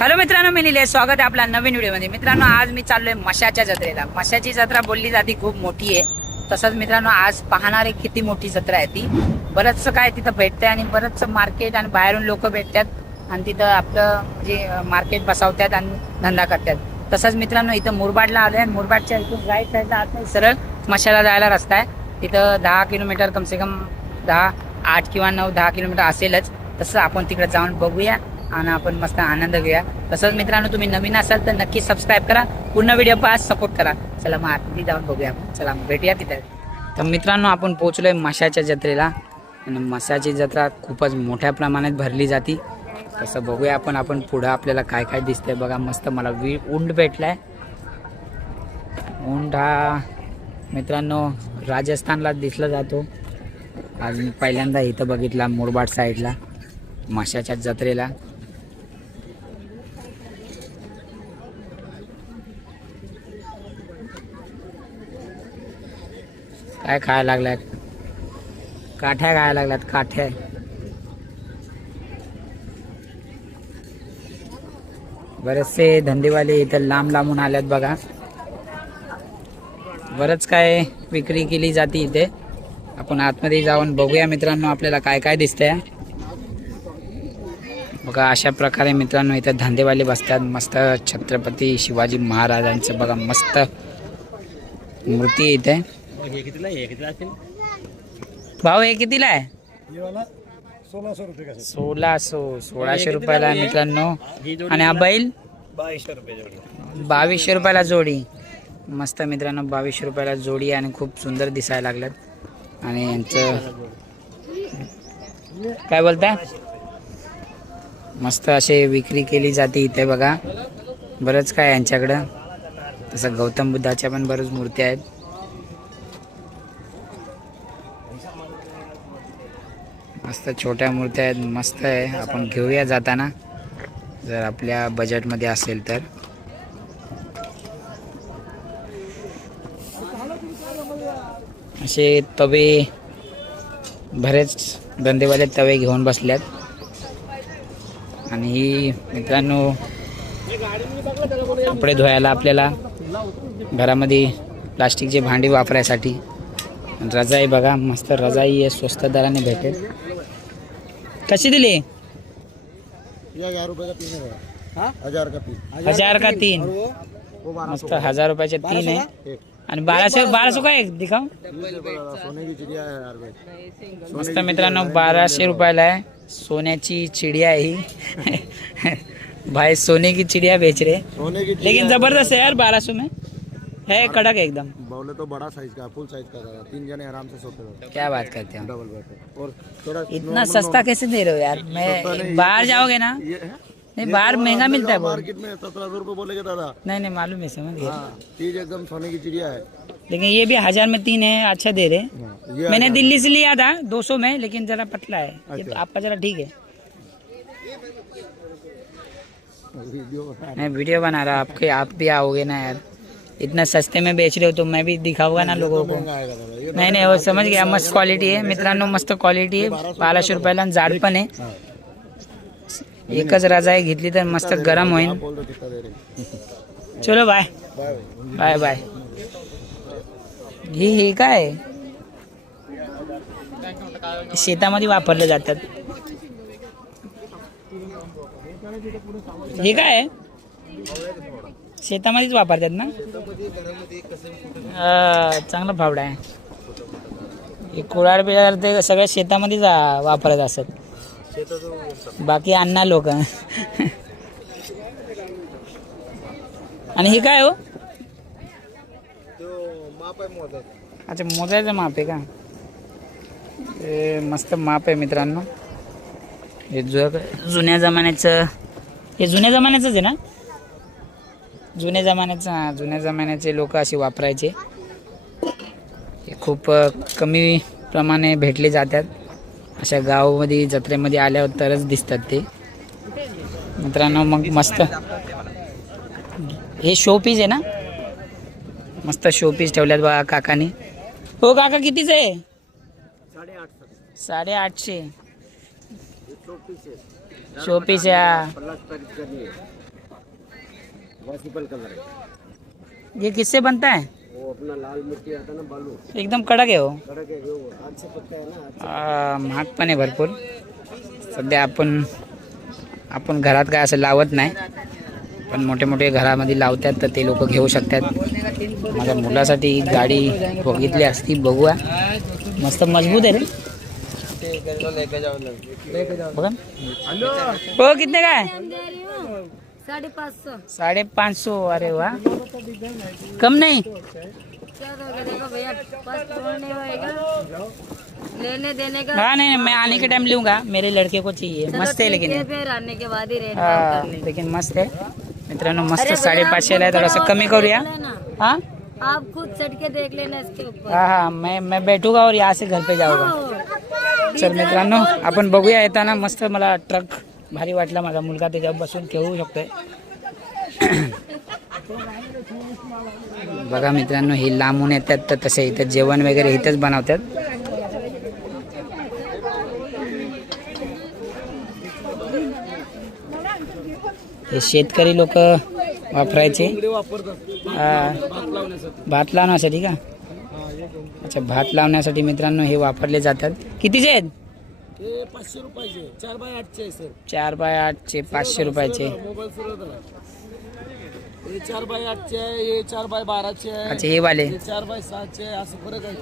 Hello मित्रांनो, मी निलेश. स्वागत आहे आपल्या नवीन व्हिडिओमध्ये. मित्रांनो, आज मी चाललोय मशाच्या जत्रेला. मशाची जत्रा बोलली जाते खूप मोठी आहे. तसंच मित्रांनो, आज पाहणारे किती मोठी जत्रा आहे ती. बरंचसं काय तिथं भेटतंय आणि बरंचसं मार्केट आणि बाहेरून लोक भेटतात आणि तिथं आपलं जे मार्केट बसवतात आणि धंदा करतात. तसंच मित्रांनो, इथं मुरबाडला आलोय आणि मुरबाडच्या इथून राईट साईडला आत नाही, सरळ मशाला जायला रस्ता आहे. तिथं 10 किलोमीटर कमसे कम 8 किंवा 9-10 किलोमीटर असेलच. तसं आपण तिकडे जाऊन बघूया आणि आपण मस्त आनंद घेऊया. तसंच मित्रांनो, तुम्ही नवीन असाल तर नक्की सबस्क्राईब करा, पूर्ण व्हिडिओ पाहा, सपोर्ट करा. चला मग आतमध्ये जाऊन बघूया आपण. चला मग भेटूया तिथे. तर मित्रांनो, आपण पोहोचलोय मशाच्या जत्रेला आणि मशाची जत्रा खूपच मोठ्या प्रमाणात भरली जाते. तसं बघूया आपण पुढं आपल्याला काय काय दिसतंय. बघा, मस्त मला उंट भेटलाय. उंट हा मित्रांनो राजस्थानला दिसला जातो. आज मी पहिल्यांदा इथं बघितला मुरबाड साईडला माशाच्या जत्रेला. काय खायला लागल्यात? काठ्या खायला लागल्यात, काठ्या. बरेचसे धंदेवाले इथं लांब लांबून आल्यात बघा. बरंच काय विक्री केली जाते इथे. आपण आतमध्ये जाऊन बघूया मित्रांनो आपल्याला काय काय दिसतंय. बघा, अशा प्रकारे मित्रांनो इथं धंदेवाले बसतात. मस्त छत्रपती शिवाजी महाराजांचं बघा मस्त मूर्ती इथे. भाऊ हे कितीला आहे? 1600 रुपयाला आहे मित्रांनो. आणि हा बैल 2200 रुपयाला जोडी. मस्त मित्रांनो, 2200 रुपयाला जोडी आणि खूप सुंदर दिसायला लागल्यात. आणि यांचं काय बोलताय, मस्त असे विक्री केली जाते इथे बघा. बरंच काय यांच्याकडं. तसं गौतम बुद्धाच्या पण बरेच मूर्ती आहेत. मस्त छोट्या मूर्त्या आहेत, मस्त आहे. आपण घेऊया जाताना जर आपल्या बजेटमध्ये असेल तर. असे तवे, बरेच धंदेवाले तवे घेऊन बसल्यात. आणि ही मित्रांनो कपडे धुवायला आपल्याला घरामध्ये प्लास्टिकचे भांडी वापरायसाठी रजाई बघा, मस्त रजाई आहे, स्वस्त दराने भेटेल. कशी दिली? 1000 रुपये का 3 है। 1000 का 3। 1000 का 3। मस्त 1000 रुपयाचे 3 आहे. आणि 1200 का एक दिखाव. सोने की चिड़िया है यार भाई। मस्त मित्रांनो 1200 रुपयाला आहे. सोन्याची चिड़िया है ही भाई, सोने की चिड़िया बेच रहे, लेकिन जबरदस्त है यार। 1200 में है, कड़क एकदम। बोले तो बड़ा साइज का, फुल साइज का था। 3 जने आराम से सोते हैं। क्या बात करते हैं, डबल बेड। और थोड़ा इतना सस्ता कैसे दे रहे हो यार? मैं बाहर जाओगे ना, नहीं बाहर महंगा मिलता है बहुत। मार्केट में 1700 रुपये बोलेगे दादा। नहीं मालूम है, समझ गया। चीज एकदम सोने की चिड़िया है। लेकिन ये भी 1000 में 3 है, अच्छा दे रहे। मैंने दिल्ली से लिया था 200 में, लेकिन जरा पतला है। ये तो आपका जरा ठीक है। मैं वीडियो बना रहा, आप भी आओगे ना यार। इतना सस्ते में बेच रहे हो तो मैं भी दिखाऊंगा ना लोगों को। नहीं वो समझ गया, मस्त क्वालिटी है मित्रांनो, मस्त क्वालिटी आहे। 1200 रुपयाला जाड पण आहे। एकच रजाई घेतली तर मस्त गरम होईल। चलो बाय बाय बाय। हे काय शेतामध्ये वापरले जातात। हे काय शेतामध्येच वापरतात ना? चांगला फावडा आहे. हे कुराड बिराड ते सगळं शेतामध्येच वापरत असत, बाकी अन्ना लोक. आणि हे काय हो? अच्छा, मोजायचं माप आहे का? मस्त माप आहे मित्रांनो. हे जुन्या जमान्याचं, हे जुन्या जमान्याचंच आहे ना? जुन्या जमान्याचे लोक असे वापरायचे. हे खूप कमी प्रमाणे भेटले जातात. अशा गावामध्ये जत्रेमध्ये आल्यावर तरच दिसतात ते मित्रांनो. मग मस्त हे शोपीस आहे ना, मस्त शोपीस ठेवल्यात बघा काकानी. हो काका, कितीच आहे? 850. शोपीस आहे. वॉशिबल कलर है। ये किससे बनता है? वो अपना लाल मिट्टी आता ना बालू, एकदम कडक आहे हो. कड़क है वो हाथ से पकता है ना। महाग पण आहे भरपूर. सध्या आपण घरात काय असं लावत नाही, पण मोठे मोठे घरामध्ये लावतात तर ते लोक घेऊ शकतात. माझ्या मुलासाठी ही गाडी बघितली असती, बघूया. मस्त मजबूत आहे रे. बघा हो. कितने का है? 550। 550. अरे वाह, कम नहीं? क्या दोगे? देखो भैया, बस तोड़ने होएगा, लेने देने का। हाँ नहीं, मैं आने के टाइम लूंगा, मेरे लड़के को चाहिए. मस्त आहे लेकिन. फिर आने के बाद ही रेट हाँ कर लेंगे। लेकिन मस्त आहे मित्रांनो. मस्त 550 ला आहे. थोडंसं कमी करूया. हाँ आप खुद चढ़ के देख लेना इसके ऊपर। हाँ हाँ, मैं बैठूंगा और यहाँ से घर पे जाऊंगा. चल मित्रांनो, आपण बघूया. येताना मस्त मला ट्रक भारी वाटला. माझा मुलगा त्याच्यावर बसून खेळू शकतोय. बघा मित्रांनो, हे लांबून येतात तर तसे इथं जेवण वगैरे इथंच बनवतात. हे शेतकरी लोक वापरायचे भात लावण्यासाठी का? अच्छा, भात लावण्यासाठी मित्रांनो हे वापरले जातात. कितीचे आहेत? 500 रुपयाचे 4x8 सर. 4x8 500 रुपयाचे. मोबाईल सुरत आहे. हे 4x8 आहे, हे 4x12 आहे. अच्छा, हे वाले. हे 4x7 आहे. असं फरक आहे.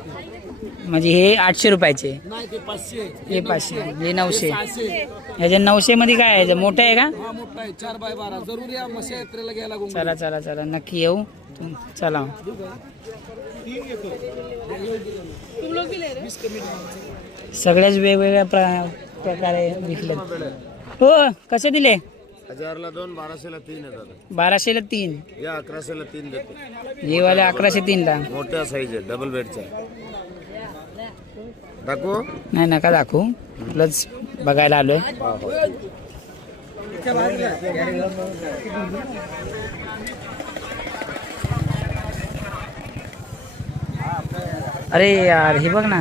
म्हणजे हे 800 रुपयाचे. नाही ते 500 आहे. हे 500, हे 900. 600. ह्याच्या 900 मध्ये काय आहे? मोठं आहे का? हा मोठा आहे 4x12. जरूर या मशा यात्रेला घ्यायला लागून. चला चला चला, नक्की येऊ. चला. सगळ्याच वेगवेगळ्या प्रकारे विकले. हो, कसे दिले? 1000ला 2, 1200ला 3 येतात. 1200ला 3. या 1100ला 3 देतो. हे वाले 1103 ला. मोठ्या साईज आहे, डबल बेडचा. दाखवू? नाही, नका दाखवू. प्लस बघायला आलोय. अरे यार, हे बघ ना.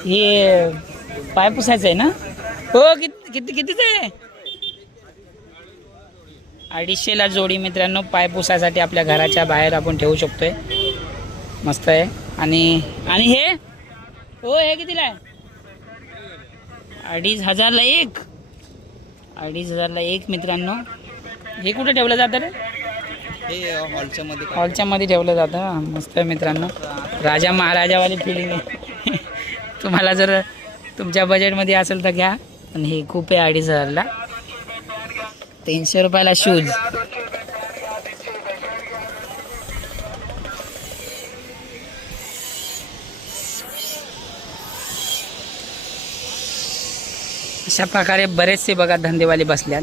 हे पाय पुसायचं आहे ना? हो. कितीच आहे? 250ला जोडी मित्रांनो. पाय पुसायसाठी आपल्या घराच्या बाहेर आपण ठेवू शकतोय. मस्त आहे. आणि हे हो, हे कितीला आहे? 2500ला एक. 2500ला एक मित्रांनो. हे कुठे ठेवलं जातं रे? हे हॉलच्या मध्ये ठेवलं जातं. मस्त आहे मित्रांनो. राजा महाराजावाली फिलिंग आहे. तुम्हाला जर तुमच्या बजेटमध्ये असेल तर घ्या. पण हे खूप आहे 2500ला. 300 रुपयाला शूज. अशा प्रकारे बरेचसे बघा धंदेवाले बसल्यात.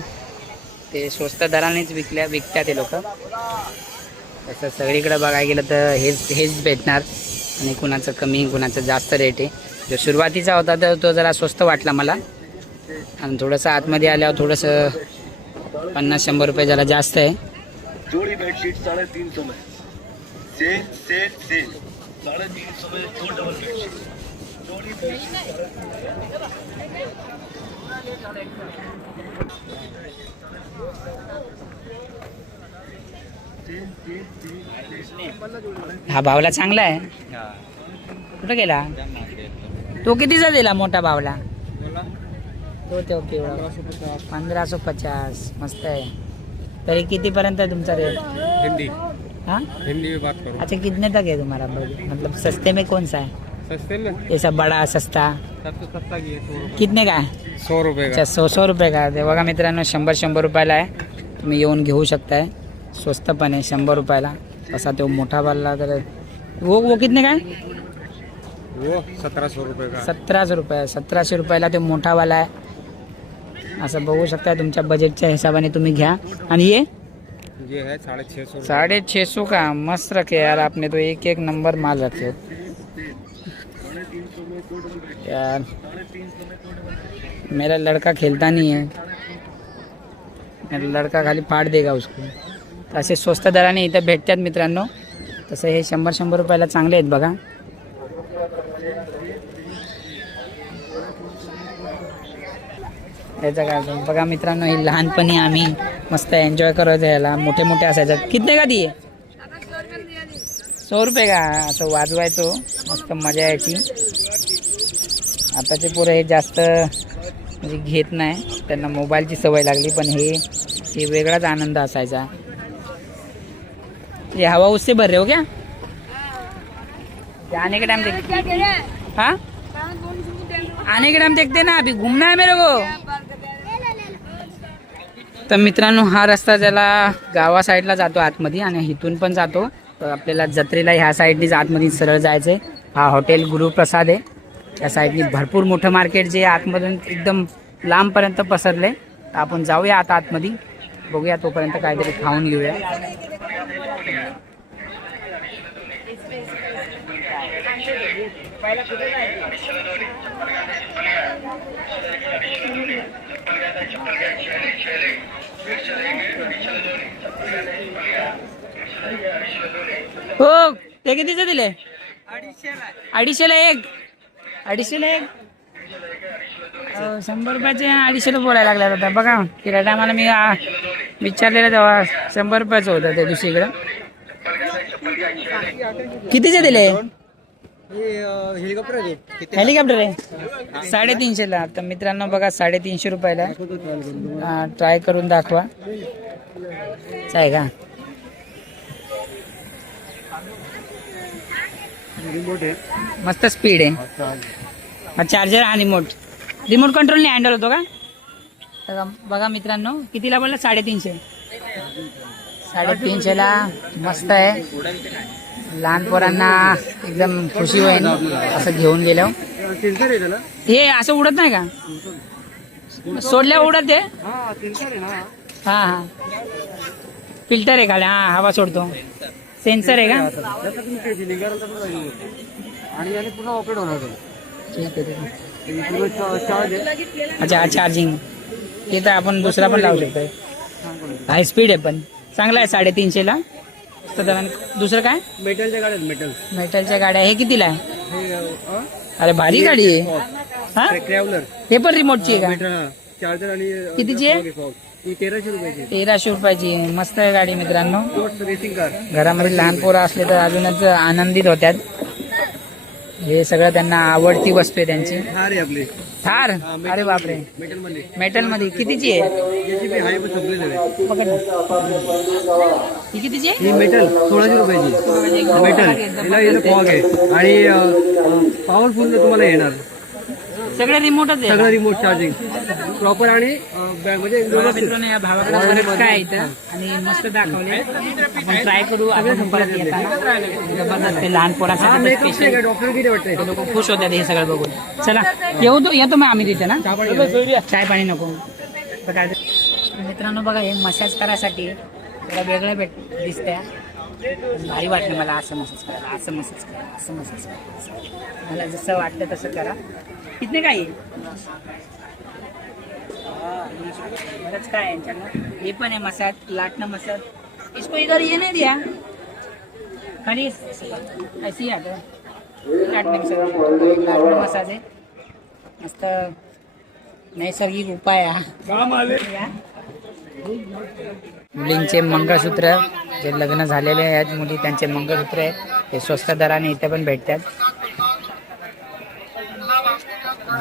ते स्वस्त दरानेच विकतात ते लोक. तसं सगळीकडे बघायला गेलं तर हेच भेटणार. आणि कुणाचं कमी, कुणाचं जास्त रेट आहे. जो सुरुवातीचा होता तर तो जरा स्वस्त वाटला मला. आणि थोडंसं आतमध्ये आल्यावर थोडंसं 50-100 रुपये जरा जास्त आहे. जोड़ी बेडशीट 350 में सेल 350 में 2 डबल बेडशीट जोड़ी हा भावला चांगला आहे. कुठं गेला तो? कितीचा दिला मोठा भावला? तो केवढा? 1550. मस्त आहे. तरी कितीपर्यंत आहे तुमचा रेट? हिंदी हाँ, हिंदी में बात करो. अच्छा, कितने तक है तुम्हारा बजट? मतलब सस्ते में कौन सा है? सस्ते में ऐसा बड़ा सस्ता सबसे सस्ता की है 100 रुपये. कितने का है? 100 रुपये अच्छा, 100 रुपये का. ते बघा मित्रांनो, 100 रुपयाला आहे. तुम्ही येऊन घेऊ शकताय. स्वस्त पण आहे 100 रुपयाला. तसा तो मोठा वाला तर वो कितने का है? वो 1700 रुपये का. 1700 रुपये. 1700 रुपयाला ते मोठा वाला आहे. असं बघू शकता. तुमच्या बजेटच्या हिशोबाने तुम्ही घ्या. आणि ये है 650 650 का. मस्त रखे यार आपने तो. एक नंबर माल रखे हो यार. मेरा लड़का खेलता नहीं है. मेरा लड़का खाली फाड़ देगा उसको. असे स्वस्त दराने इथं भेटतात मित्रांनो. तसं हे 100 रुपयाला चांगले आहेत बघा. याचा काय बघा मित्रांनो, ही लहानपणी आम्ही मस्त एन्जॉय करायचो याला. मोठे मोठे असायचं. किती का ती 100 रुपये का असं वाजवायचो, मस्त मजा यायची. आताचे पोरं हे जास्त म्हणजे घेत नाही, त्यांना मोबाईलची सवय लागली. पण हे वेगळाच आनंद असायचा. ये हवा उससे भर रहे हो क्या? आने के टाइम देखते हाँ आने के टाइम देखते ना, अभी घूमना है मेरे को. तर मित्रांनो, हा रस्ता ज्याला गावा साईडला जातो आतमध्ये आणि इथून पण जातो. तर आपल्याला जत्रेला ह्या साईडनीच आतमध्ये सरळ जायचं आहे. हा हॉटेल गुरुप्रसाद आहे. या साईडनी भरपूर मोठं मार्केट जे आतमधून एकदम लांबपर्यंत पसरले. तर आपण जाऊया आता आतमध्ये, बघूया तोपर्यंत काहीतरी खाऊन घेऊया. हो ते कितीचे दिले? 250ला एक. 100 रुपयाचे 250 बोलायला लागला होता. बघा तिला टायमाला मी विचारलेलं तेव्हा 100 रुपयाचं होतं ते दुसरीकडं. कितीचे दिले? हेलिकॉप्टर आहे 350ला. तर मित्रांनो बघा 350 रुपयाला. ट्राय करून दाखवा. आहे का? मस्त स्पीड आहे. चार्जर आणि रिमोट कंट्रोलने हँडल होतो का? तर बघा मित्रांनो, कितीला बोलला? 350. 350ला मस्त आहे. लहान पोरांना एकदम खुशी होईल असं घेऊन गेलो. हे असं उडत नाही का? सोडल्या उडत आहे. हा फिल्टर आहे खाली. हा हवा सोडतो. सेन्सर आहे का? अच्छा चार्जिंग. ते तर आपण दुसरा पण लावू शकतो. हाय स्पीड आहे पण चांगला आहे. 350ला. दुसरं काय? मेटलच्या गाड्या. हे कितीला आहे? अरे भारी गाडी आहे. हा हे पण रिमोटची आहे का? चार्जर आणि कितीची आहे? 1300 रुपयाची. मस्त आहे गाडी मित्रांनो. घरामध्ये लहान पोरं असले तर अजूनच आनंदित होत्यात. हे सगळं त्यांना आवडती वस्तू आहे त्यांची. थार. अरे बापरे, मेटल मध्ये. कितीची आहे? ही कितीची आहे? मेटल 1600 रुपयाची. मेटल फॉग आहे आणि पॉवरफुल तुम्हाला येणार. सगळे रिमोटच आहे. सगळं रिमोट चार्जिंग प्रॉपर आणि म्हणजे मित्रांनो या भावाकडे बरेच काय आहे इथं आणि मस्त दाखवले. आपण ट्राय करू. आपण परत येताना जबरदस्त लहान पोरासाठी स्पेशल. डॉक्टर लोक खुश होतात हे सगळं बघून. चला येतो मग आम्ही तिथे ना. चाय पाणी नको. तर काय मित्रांनो बघा, हे मसाज करायसाठी थोडं वेगळं दिसतंय. भारी वाटलं मला असं मसाज करायला. असं मसाज करा. मला जसं वाटतं तसं करा. कितने काय बरंच काय यांच्याकडं. हे पण आहे मसाज, लाटणं मसाज. इसको इधर ये नहीं दिया खाली ऐसी आता लाटणे मसाज आहे. मस्त नैसर्गिक उपाय आहे. मुलींचे मंगळसूत्र जे लग्न झालेले आहेत मुली, त्यांचे मंगळसूत्र आहेत हे स्वस्त दराने इथे पण भेटतात.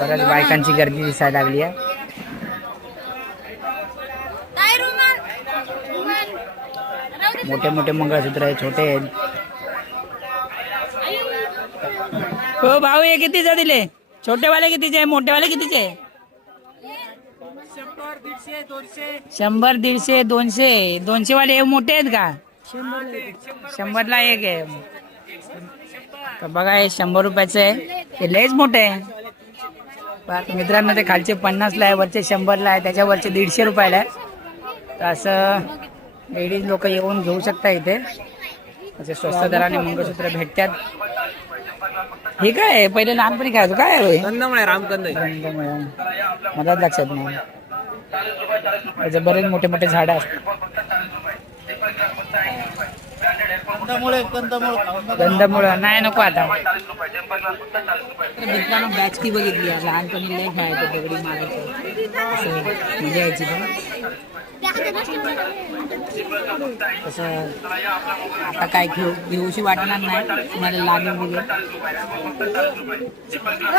बऱ्याच बायकांची गर्दी दिसायला लागली आहे. मोठे मोठे मंगळसूत्र आहे, छोटे आहेत. हो भाऊ, हे कितीचे दिले? छोटे वाले कितीचे? मोठे वाले कितीचे? 100, 150, 200. 200 वाले हे मोठे आहेत का? 100ला एक आहे. तर बघा हे 100 रुपयाचं आहे. हे लयच मोठे आहे. मित्रांनो ते खालचे 50ला आहे, वरचे 100ला आहे, त्याच्यावरचे 150 रुपयाला आहे. तर असं लेडीज लोक येऊन घेऊ शकता इथे. असे स्वस्त दराने मंगळसूत्र भेटतात. हे काय आहे? पहिले लहानपणी खायचो. काय आहे? रामकंद. मलाच लक्षात नाही. त्याचे बरेच मोठे मोठे झाडं असतात. गंधमुळं नाही नको आता. तर मित्रांनो बॅच ती बघितली आहे. लहानपणी लय खेळायचं दगडी मारायचं असं मजा यायची पण तसं आता काय घेऊशी वाटणार नाही तुम्हाला लागेल बघू.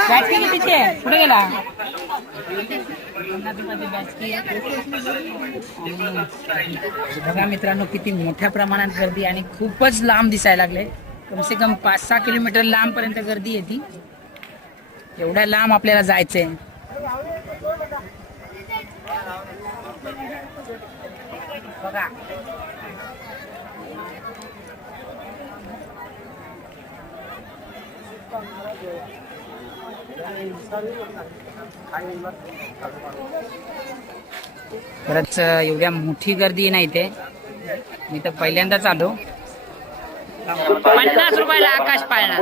बॅच की कितीची आहे कुठे गेला बघा मित्रांनो किती मोठ्या प्रमाणात गर्दी आणि खूपच लांब दिसायला लागले. कमसे कम 5-6 किलोमीटर लांब पर्यंत गर्दी येते. एवढ्या लांब आपल्याला जायचंय. बघा खरंच एवढ्या मोठी गर्दी नाही ते. मी तर पहिल्यांदाच आलो. 50 रुपयाला आकाश पाळणा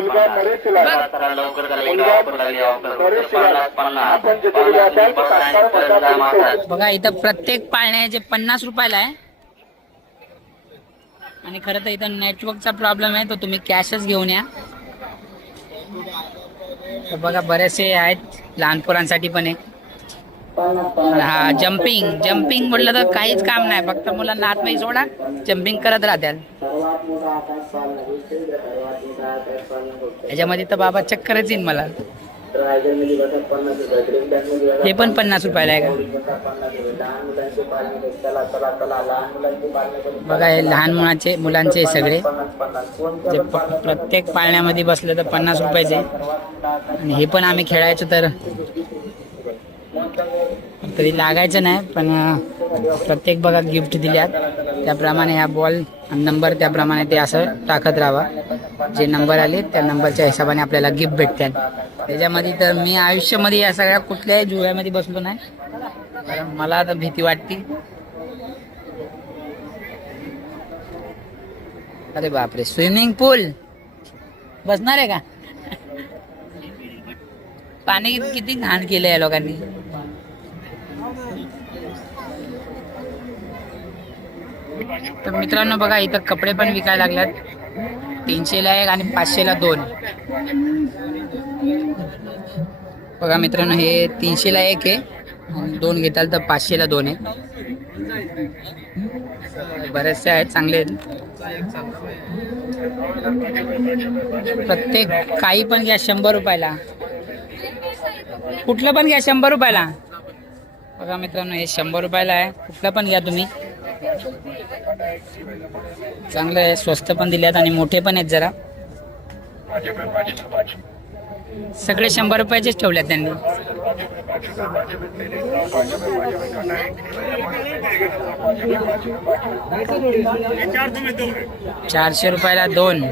बघा इथं प्रत्येक पाळण्याचे 50 रुपयाला आहे. आणि खरं तर इथं नेटवर्कचा प्रॉब्लेम आहे, तर तुम्ही कॅशच घेऊन या. तर बघा बरेचसे आहेत लहान पोरांसाठी पण आहे. हा जम्पिंग म्हटलं तर काहीच काम नाही, फक्त मुलांना आतमध्ये सोडा जम्पिंग करत राहत्याल. याच्यामध्ये तर बाबा चक्करच येईल मला. हे पण 50 रुपयाला आहे का बघा. हे लहान मुलांचे सगळे जे प्रत्येक पाळण्यामध्ये बसलं तर 50 रुपयाचे. आणि हे पण आम्ही खेळायचो तर कधी लागायचं नाही, पण प्रत्येक बघा गिफ्ट दिल्यात त्याप्रमाणे ह्या बॉल नंबर त्याप्रमाणे ते असं टाकत राहावा. जे नंबर आले त्या नंबरच्या हिशोबाने आपल्याला गिफ्ट भेटतात. त्याच्यामध्ये तर मी आयुष्यामध्ये या सगळ्या कुठल्याही जुळ्यामध्ये बसलो नाही, कारण मला आता भीती वाटते. अरे बापरे, स्विमिंग पूल बसणार आहे का? पाणी किती घाण केलं या लोकांनी. तर मित्रांनो बघा इथं कपडे पण विकायला लागल्यात. 300ला 1 आणि 500ला 2. बघा मित्रांनो हे 300ला 1 आहे आणि 2 घेताल तर 500ला 2 आहे. बरेचसे आहेत चांगले आहेत. प्रत्येक काही पण घ्या 100 रुपयाला, कुठलं पण घ्या 100 रुपयाला. बघा मित्रांनो हे 100 रुपयाला आहे, कुठलं पण घ्या तुम्ही. चांगलं आहे, स्वस्त पण दिल्यात आणि मोठे पण आहेत जरा. सगळे 100 रुपयाचेच ठेवल्यात त्यांनी. ₹400 रुपयाला 2.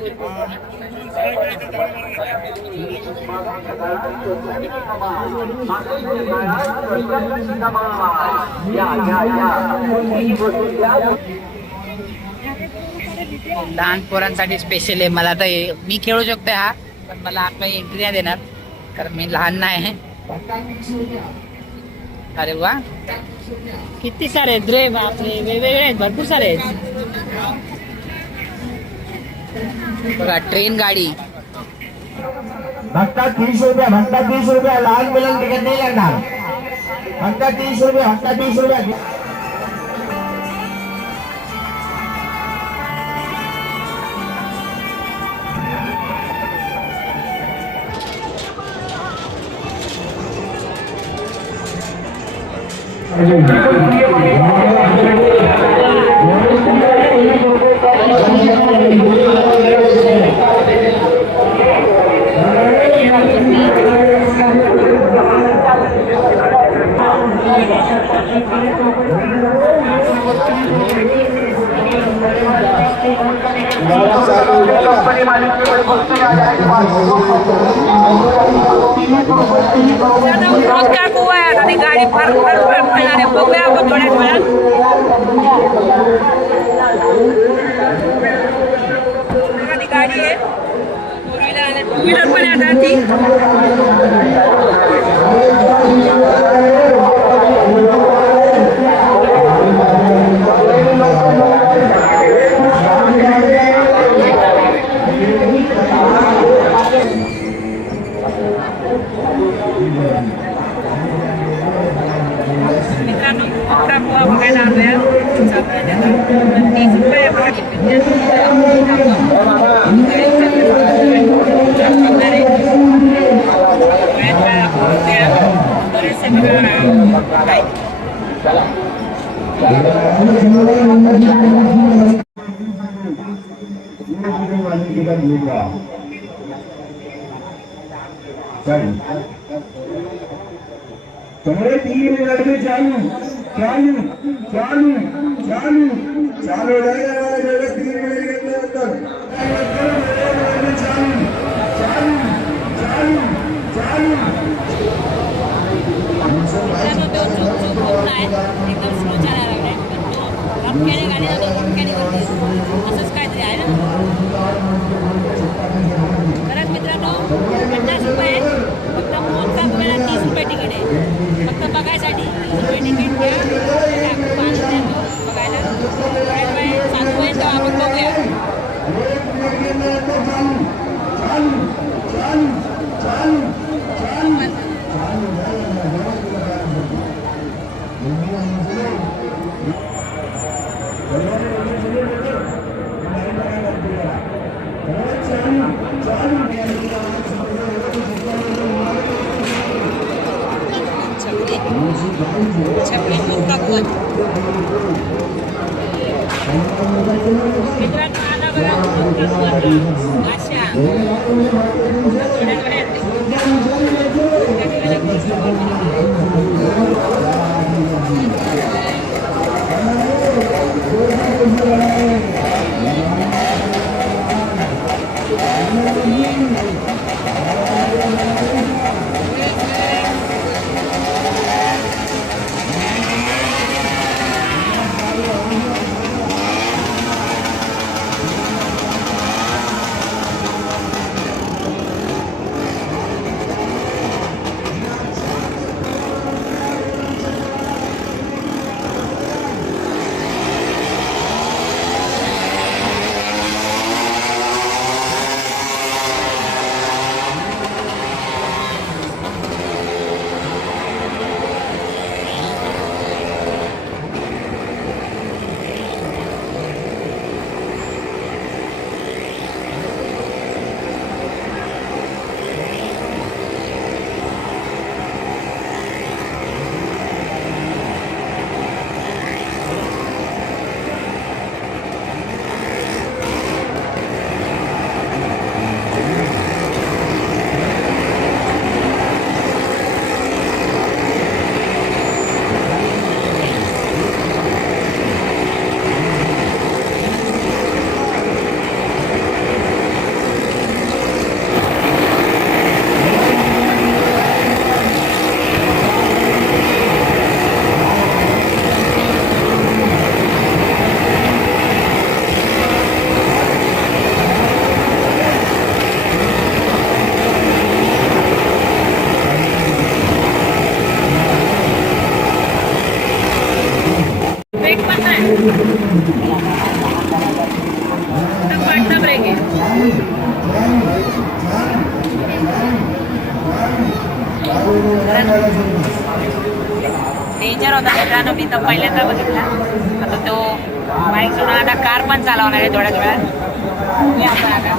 लहान पोरांसाठी स्पेशल आहे. मला तर मी खेळू शकतो हा, पण मला काही एंट्री नाही देणार कारण मी लहान नाही. अरे वा किती सारे आहेत रे बापरे, वेगवेगळे आहेत, भरपूर सारे आहेत. बघा ट्रेन गाडी फक्त 30 रुपया, फक्त 30 रुपया. लहान मुलांना तिकीट नाही लागणार. फक्त 30 रुपया, फक्त 30 रुपया. रोजगार गोवा आहे आता. ती गाडी फार पडणार आहे, बघूया आपण थोड्याच वेळात. ती गाडी आहे 2 व्हीलर पण आहे आता ती. पोहा बघायला आलोय. चालतंय त्याला. 30 रुपये भाजी. तुम्हारे 3 मिनट में चालू चालू चालू चालू चालू रहेगा 3 मिनट के अंदर चालू चालू चालू चालू एकदम स्लो चालायला लागलाय. रमक्याने गाडी जातो, रमक्याने करतो. असंच काहीतरी आहे ना. खरंच मित्रांनो 50 रुपये फक्त मोजचा बघायला 30 रुपये तिकीट आहे. फक्त बघायसाठी 30 रुपये तिकीट घ्या. खूप आनंद येतो बघायला. थोड्या वेळ चालू होईल तेव्हा आपण बघूया. छपरी दूध का कुआं. मित्रांनो आला बघा दूध का कुआं. अच्छा थोड्या वेळात डेंजर होता मित्रांनो. मी तर पहिल्यांदा बघितला. आता तो बाईक सोडून आता कार पण चालवणार आहे थोड्याच वेळात. मी आपण आता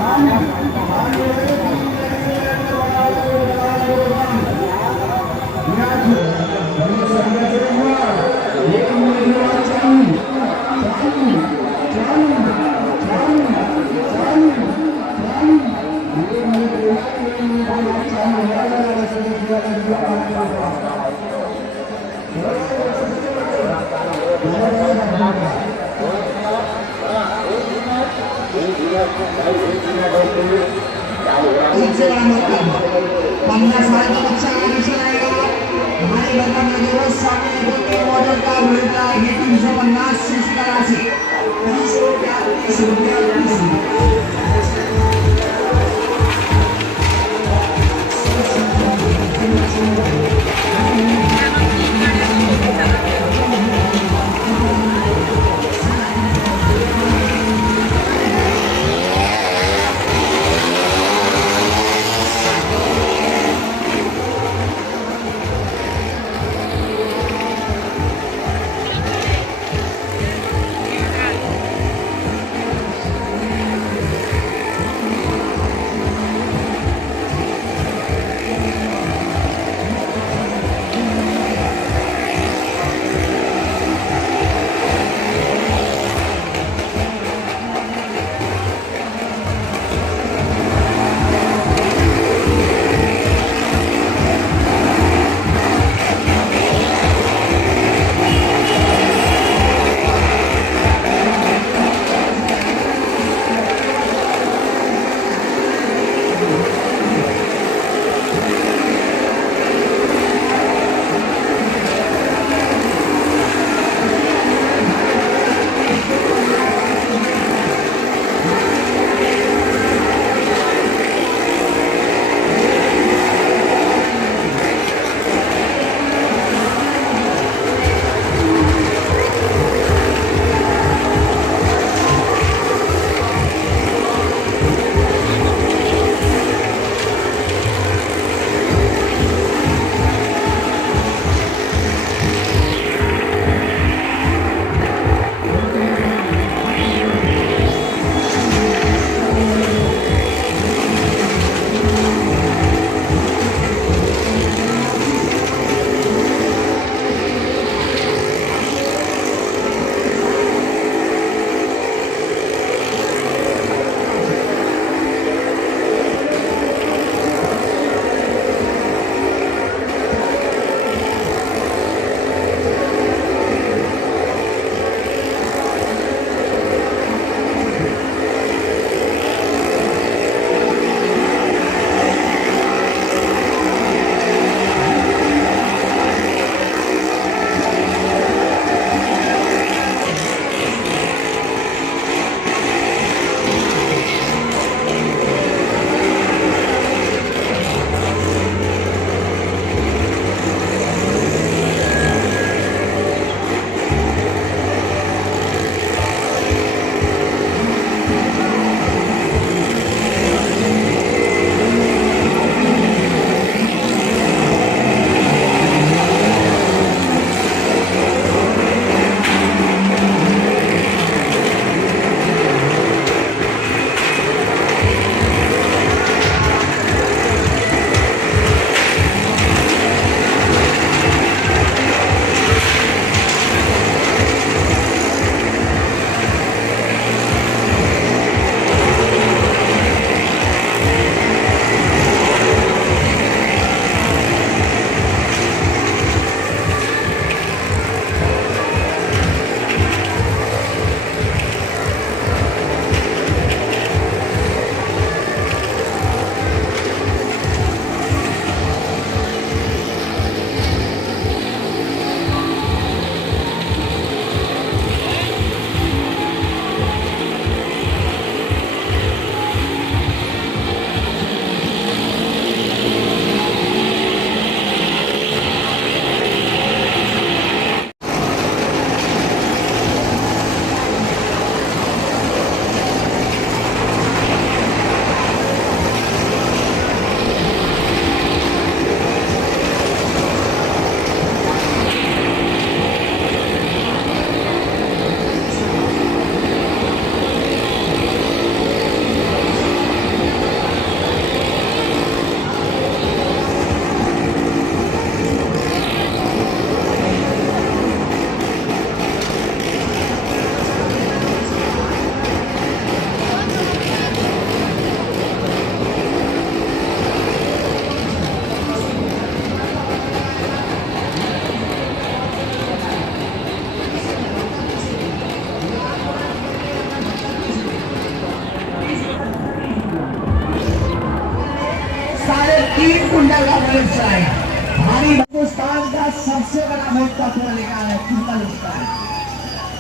बड़ा मोटा थोड़ा लेकर आया तिरपल स्टार।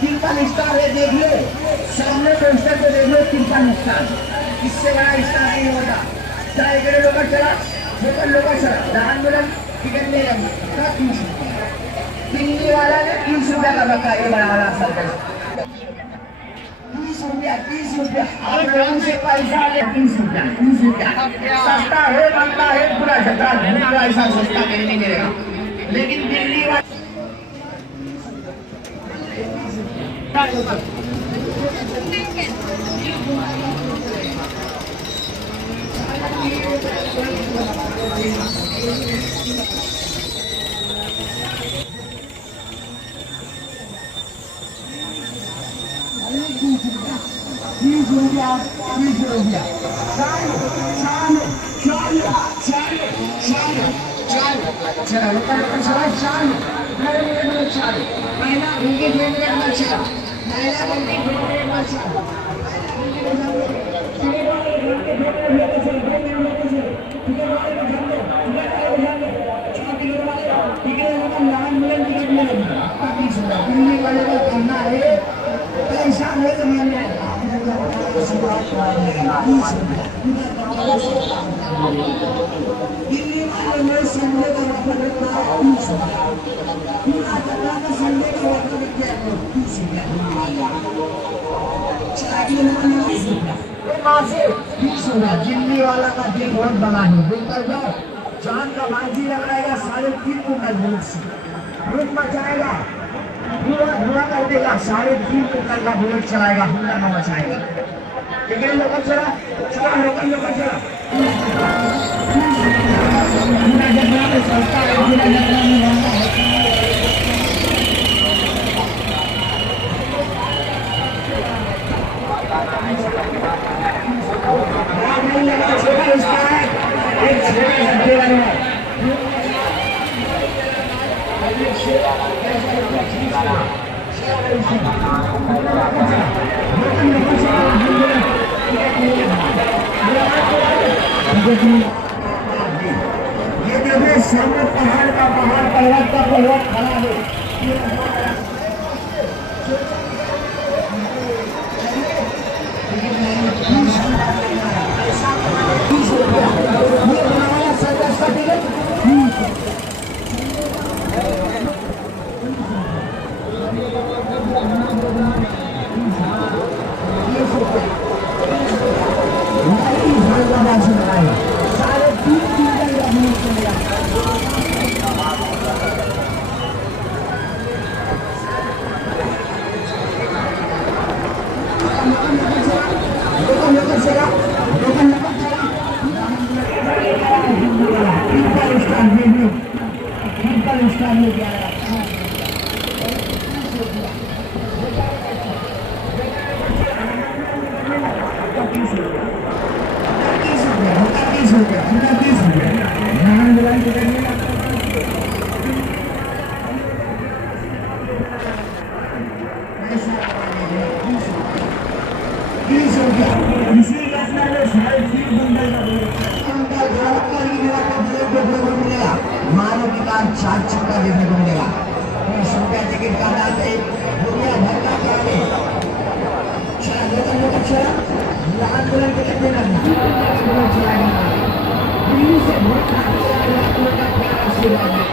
तिरपल स्टार है, देख लो सामने पोस्टर पे देख लो तिरपल स्टार, इससे बड़ा स्टार नहीं होता। चाहे इकडे लोक चला, लोकल लोक चला, लहान मुलं तिकीट नाही आहे का 30 रुपये। दिल्ली वाला ने 30 रुपया का रखा है बड़ा वाला सर्कल। 30 रुपया आप लोगों से पैसा ले 30 रुपया सस्ता है, बनता है, पूरा जतरा घूमेगा, ऐसा सस्ता कहीं नहीं मिलेगा। लेकिन दिल्ली वाला दिल्ली वाला का दिल बहुत बड़ा है। बिल्कुल जान का बाजी लगाएगा 3.5 कुंटल से भूख मचाएगा, पूरा धुआं कर देगा। 3.5 कुंटल का बुलेट चलाएगा, हंगामा मचाएगा। ठीक है लोकल चला चला लोकल चला पूरा जगह में चलता है, पूरा जगह में रहता है। ये देखिए सामने पहाड़ का पहाड़, पर्वत का पर्वत खड़ा है। मानवतार 4 चक्का देखने को मिलेगा। 20 रुपया टिकट का दाम है, दुनिया भर का काम है। लहान मुलांना टिकट देणार दिल्ली से बहुत लाखों का प्यार आशीर्वाद है।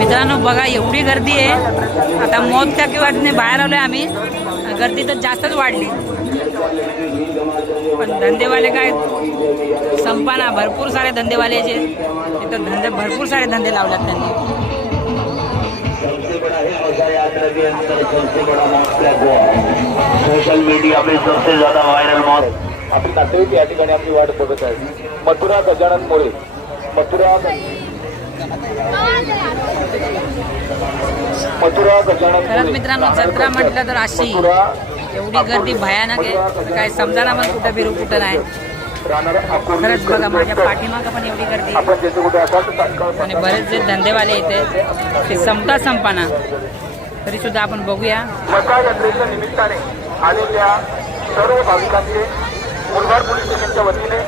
मित्रांनो बघा एवढी गर्दी आहे। आता मोजक्या किंवा बाहेर आलोय आम्ही, गर्दी तर जास्तच वाढली, पण धंदेवाले काय संपाना, भरपूर सारे धंदेवाले जे तिथं धंदे भरपूर सारे धंदे लावल्यात त्यांनी। सोशल मीडिया पे सबसे ज्यादा वायरल मॉल आपली नातेवाईक या ठिकाणी आपली वाट बघत आहे। मथुरा गजानन मोरे, मथुरा मथुरा गजानन खरंच मित्रांनो जत्रा म्हटलं तर अशी एवढी गर्दी भयानक आहे काय समजाना पण कुठं फिरू कुठं नाही. खरंच बघा माझ्या पाठीमागं पण एवढी गर्दी आपण जिथे कुठे असाल तर तात्काळ आणि बरेच जे धंदेवाले येते ते संपना तरी सुद्धा आपण बघूया. मका यात्रेच्या निमित्ताने आलेल्या सर्व भाविकांचे मुरबाड पोलीस स्टेशनच्या वतीने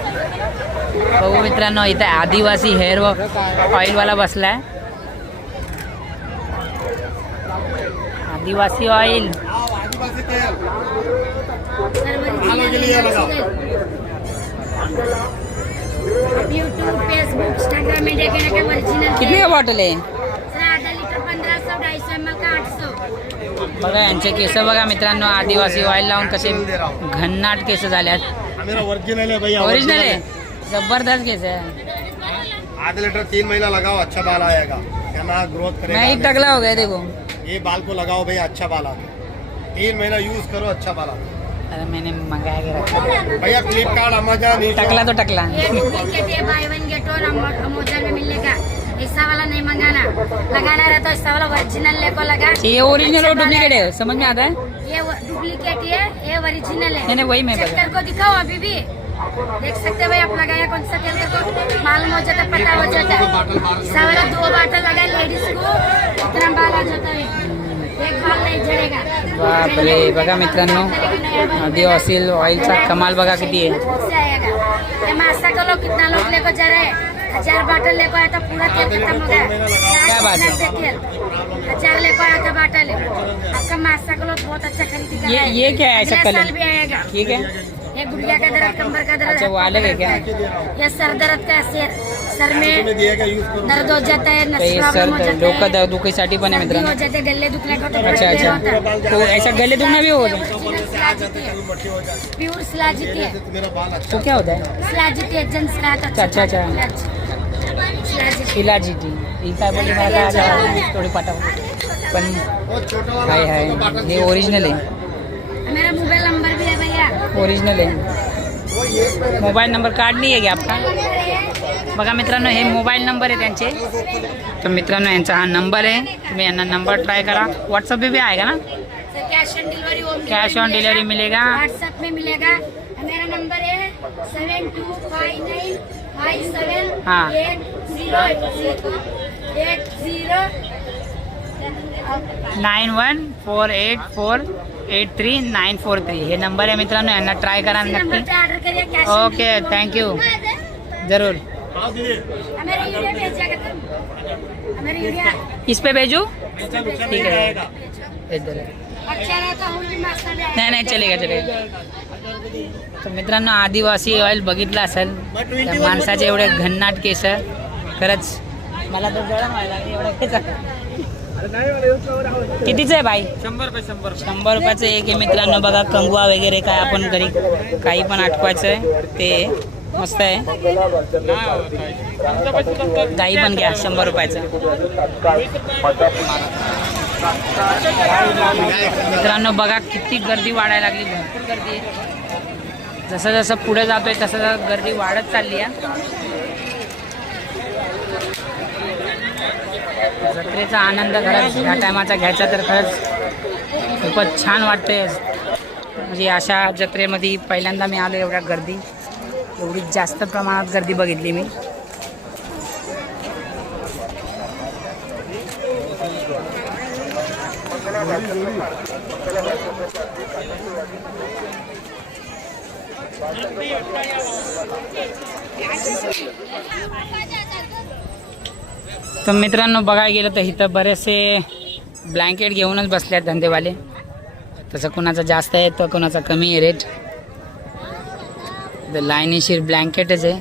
बघू मित्रांनो इथे आदिवासी हेअर ऑइलवाला बसलाय. आदिवासी oil YouTube Facebook Instagram media के ना ओरिजिनल किती का बॉटल आहे? आधा लीटर 1500 250 ml का 800. बघा यांचे केस बघा मित्रांनो आदिवासी ऑइल लावून कसे घननाट केस झाल्यात. ओरिजिनल है भैया ओरिजिनल आहे जबरदस्त केस आहे. आधा लीटर 3 महीना लगाओ अच्छा बाल आएगा ना ग्रोथ करेगा. नहीं टकला हो गया देखो. ये बाल को लगाओ भैया अच्छा बाल आता है 3 महीना यूज करो अच्छा बाल आता अरे मैंने मंगाया के रखा है. भैया फ्लिपकार्ट अमेजन टकला तो टकला. ये डुप्लीकेट है by one get one Amazon में मिलेगा. ऐसा वाला नहीं मंगाना. लगाना रहा तो ऐसा वाला ओरिजिनल लेको लगा. ये ओरिजिनल और डुप्लीकेट है समझ में आता है? ये डुप्लीकेट है ये ओरिजिनल है. नहीं वही मैं चेक बता. करके दिखाओ अभी भी देख सकते भाई आप लगाया कौन सा तेल देखो मालूम हो जाता पता हो जाता है. ऐसा वाला 2 बाटल लगा लेडीज को इतना बाल आ जाता है. एक बाल नहीं झड़ेगा. बापरे बघा मित्रांनो आदिवासी ऑइलचा कमाल बघा किती आहे. से आएगा. ये मासा का लोग कितना लोग लेको जा रहे हैं. 1000 बाटल लेको आया तो पूरा तेल खत्म हो गया. क्या बात है? कितना से तेल 1000 लेको आया था बाटल. आपका मासा का लोग बहुत अच्छा खरीदी कर रहा है. ये क्या है ऐसा अगले कलर? साल भी आएगा. ठीक है. ये गुड़िया का दर्द कमर का दर्द अच्छा वो अलग है क्या? ये सर दर्द का सर में दर्द हो जाता है नस तर हे प्रॉब्लेम हो सर जाता डोकं है दुखीसाठी पण आहे सर्दी हो मित्रांनो. जाते गले दुखने का तो अच्छा अच्छा तो ऐसा गले दुखना भी हो प्योर स्लाजिती है. तो क्या होता है? स्लाजिती है जेंट्स का हाथ अच्छा, अच्छा. स्लाजिती. इलाजी टी ही काय बोलली मला काय आलं थोडी पाठव पण हाय हाय हे ओरिजिनल आहे. मेरा मोबाइल नंबर भी है भैया. ओरिजिनल आहे. मोबाईल नंबर कार्ड नाही आहे का आपका? बघा मित्रांनो हे मोबाईल नंबर आहे त्यांचे. तर मित्रांनो यांचा हा नंबर आहे तुम्ही यांना नंबर ट्राय करा. व्हॉट्सअप पे भी आएगा ना? Cash on delivery home cash on delivery मिलेगा. व्हाट्सएप में मिलेगा. मेरा नंबर है 725957 हाँ. 9148483943 हे नंबर आहे मित्रांनो यांना ट्राय करा नंबर नक्की. पे ऑर्डर करिए. कैश ओके थँक्यू जरूर. मेरा यूरिया भेजिएगा तुम. मेरा यूरिया इस पे भेजू ठीक है भेज दे. अच्छा रहता हूँ कि मसाला है. नाही नाही चलेगा चलेगा. तर मित्रांनो आदिवासी ऑइल बघितलं असेल त्या माणसाचे एवढे घननाट केस खरंच मला तर जळण व्हायला लागली एवढं केस. कितीचं आहे भाई? 100 रुपयाचं एक आहे मित्रांनो. बघा कंगवा वगैरे काय आपण घरी काही पण आटवायचं आहे ते मस्त आहे. काही पण घ्या 100 रुपयाचं. मित्रांनो बघा किती गर्दी वाढायला लागली भरपूर गर्दी आहे. जसं जसं पुढे जातोय तसं गर्दी वाढत चालली आहे. जत्रेचा आनंद खरंच ह्या टायमाचा घ्यायचा तर खरंच खूपच छान वाटते. म्हणजे अशा जत्रेमध्ये पहिल्यांदा मी आलो. एवढ्या गर्दी एवढी जास्त प्रमाणात गर्दी बघितली मी. तर मित्रांनो बघायला गेलं तर इथं बरेचसे ब्लँकेट घेऊनच बसले आहेत धंदेवाले. तसं कोणाचं जास्त आहे तर कोणाचा कमी आहे रेट. लाईनीशीर ब्लँकेटच आहे.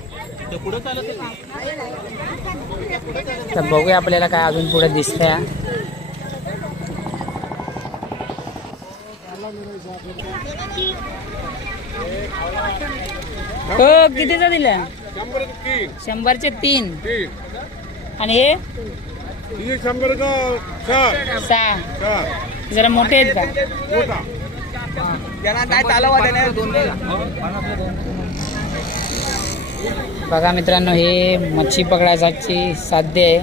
तर बघूया आपल्याला काय अजून पुढे दिसतंय. हो कितीचा दिला? 100चे 3 आणि हे 100 का 6 जरा मोठे आहेत का? बघा मित्रांनो हे मच्छी पकडायची साध्य आहे.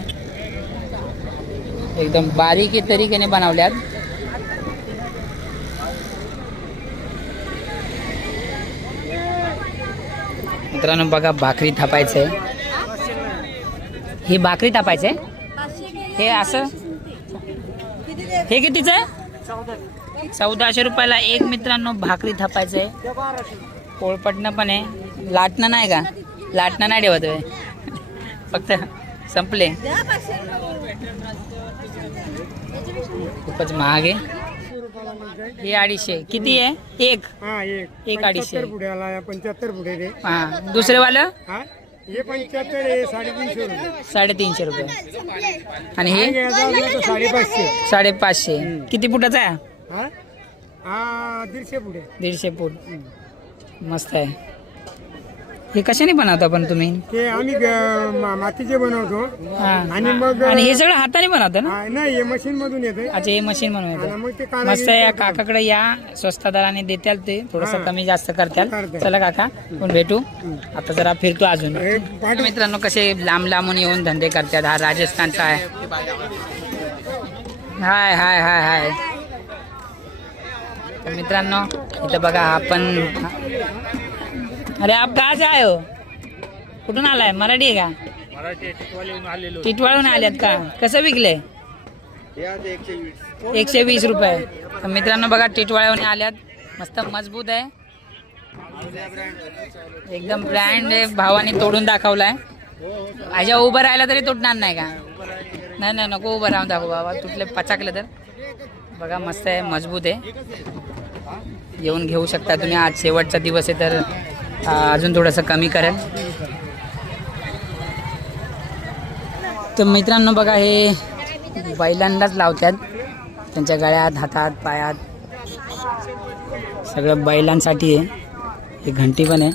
एकदम बारीकी तरीकेने बनवल्यात. मित्रांनो बघा भाकरी थापायचंय. ही भाकरी थापायचंय. हे असं हे कितीचं आहे? 1400 रुपयाला एक. मित्रांनो भाकरी थापायचंय. पोळपटणं पण आहे. लाटणं नाही का? लाटणं नाही ठेवत आहे. फक्त संपले. खूपच महाग आहे. हे 250. किती आहे? एक 250. 75 पुढे हा. दुसरे वालं हे 75 आहे 350 रुपये 350 रुपये. आणि हे 550 550. किती फुटाचा आहे? हा 150 पुढे 150 फूट. मस्त आहे. हे कशाने बनवता पण तुम्ही? ते आम्ही मातीचे बनवतो हा. आणि मग आणि हे सगळं हाताने बनवतं ना? नाही हे मशीन मधून येते. अच्छा हे मशीन बनवतं. मग ते मस्त आहे. या काकाकडे या. स्वस्त दराने देत्याल ते. थोडस कमी जास्त करत्याल. चला काका पण भेटू. आता जरा फिरतो अजून. मित्रांनो कसे लांब लांबून येऊन धंदे करतात. हा राजस्थानचा आहे. हाय हाय हाय हाय. तर मित्रांनो इथं बघा आपण. अरे आप कहाँ से आए हो? कुठून आलाय? मराठी आहे का? टिटवाळून आल्यात का? कसं विकले? 120 रुपये. तर मित्रांनो बघा टिटवाळ्याहून आल्यात. मस्त मजबूत आहे. एकदम ब्रँड आहे. भावाने तोडून दाखवलाय. अशा उभं राहिला तरी तुटणार नाही का? नाही नाही नको उभं राहून दाखव बाबा. तुटले पचाकले तर. बघा मस्त आहे. मजबूत आहे. येऊन घेऊ शकता तुम्ही. आज शेवटचा दिवस आहे तर अजून थोडंसं कमी करेल. तर मित्रांनो बघा हे बैलांनाच लावतात. त्यांच्या गळ्यात हातात पायात सगळं बैलांसाठी आहे. हे घंटी पण आहे.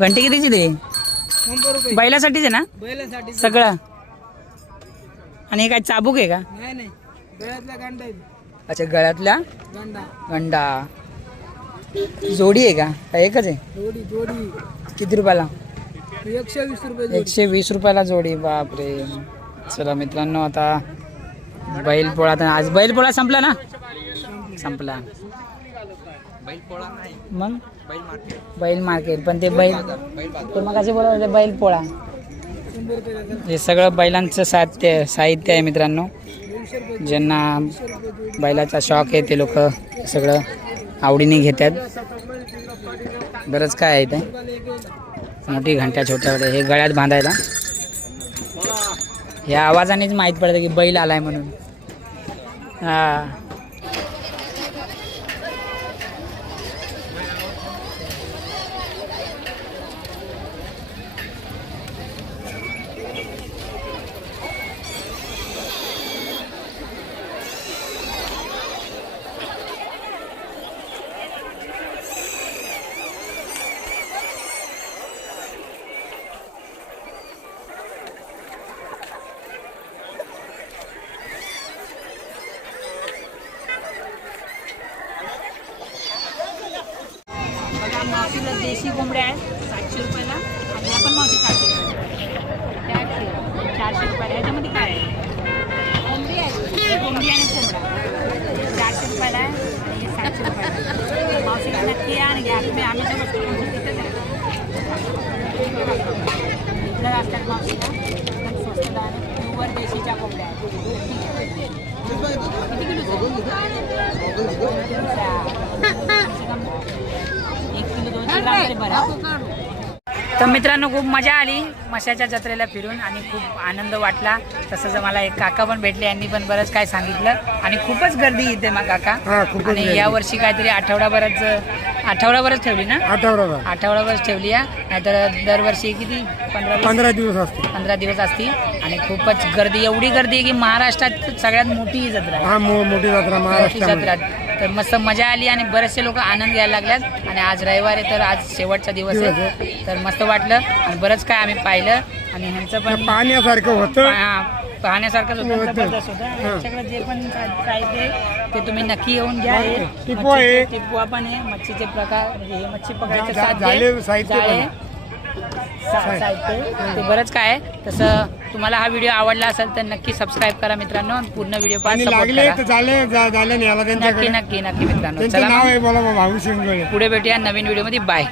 घंटी कितीची ते? 100 रुपये. बैलासाठीच आहे ना? बैलासाठी सगळं. आणि हे काय चाबूक आहे का? नाही गळ्यातला गंडा आहे. अच्छा गळ्यातला गंडा. जोडी आहे का एकच आहे? जोडी. किती रुपयाला? 120 रुपये. 120 रुपयाला जोडी. बापरे. चला मित्रांनो आता बैलपोळा. तर आज बैलपोळा संपला ना? संपला. मग बैल मार्केट पण ते बैल ते मग कसे बोला बैलपोळा. हे सगळं बैलांचं साहित्य आहे मित्रांनो. ज्यांना बैलाचा शौक आहे ते लोक सगळं आवडीने घेतात. बरंच काय आहे ते. मोठी घंट्या छोट्या छोट्या. हे गळ्यात बांधायला. या आवाजानेच माहीत पडतं की बैल आलाय म्हणून. हा. मावशीला देशी कोंबड्या आहेत 700 रुपयाला. आणि आपण मावशी 700 रुपयाला. 400 रुपयाला. ह्याच्यामध्ये काय आहे? कोंबडी आहे. कोंबडी आणि कोंबडा 400 रुपयाला आहे. आणि हे 700 रुपयाला. मावशीला नक्की या आणि घ्या. तुम्ही आम्ही जर वस्तू तिथेच आहे. इथं असतात मावशीला एकदम स्वस्त दराने प्युअर देशीच्या कोंबड्या आहेत. किती किलो? तर मित्रांनो खूप मजा आली मशाच्या जत्रेला फिरून आणि खूप आनंद वाटला. तसंच मला एक काका पण भेटले. यांनी पण बरंच काय सांगितलं. आणि खूपच गर्दी इथे मग काका. आणि यावर्षी काहीतरी आठवडाभरच ठेवली ना? आठवडाभरच ठेवली आहे. नाहीतर दरवर्षी किती 15 दिवस असते. 15 दिवस असती. आणि खूपच गर्दी. एवढी गर्दी आहे की महाराष्ट्रात सगळ्यात मोठी जत्रा. मोठी जत्रा महाराष्ट्रात. तर मस्त मजा आली आणि बरेचसे लोक आनंद घ्यायला लागल्यात. आणि आज रविवार आहे तर आज शेवटचा दिवस आहे. तर मस्त वाटलं आणि बरंच काय आम्ही पाहिलं. आणि ह्यांचं पण पाहण्यासारखं होतं. पाहण्यासारखंच होतं. जबरदस्त होतं. ह्यांच्याकडे जे पण साहित्य ते तुम्ही नक्की येऊन घ्या. टिपवा पण आहे. मच्छीचे प्रकार म्हणजे हे मच्छी पकडायचं साहित्य ते बरंच काय आहे. तसं तुम्हाला हा व्हिडिओ आवडला असेल तर नक्की सबस्क्राईब करा मित्रांनो. पूर्ण व्हिडिओ पाहा, आणि सपोर्ट लागले करा. तर झाले नाही याला नक्की त्यांच्याकडे. नक्की नक्की मित्रांनो. त्यांचं चला नाव मग आहे बोला भाऊ शिंगोळे. पुढे भेटूया नवीन व्हिडिओ मध्ये. बाय.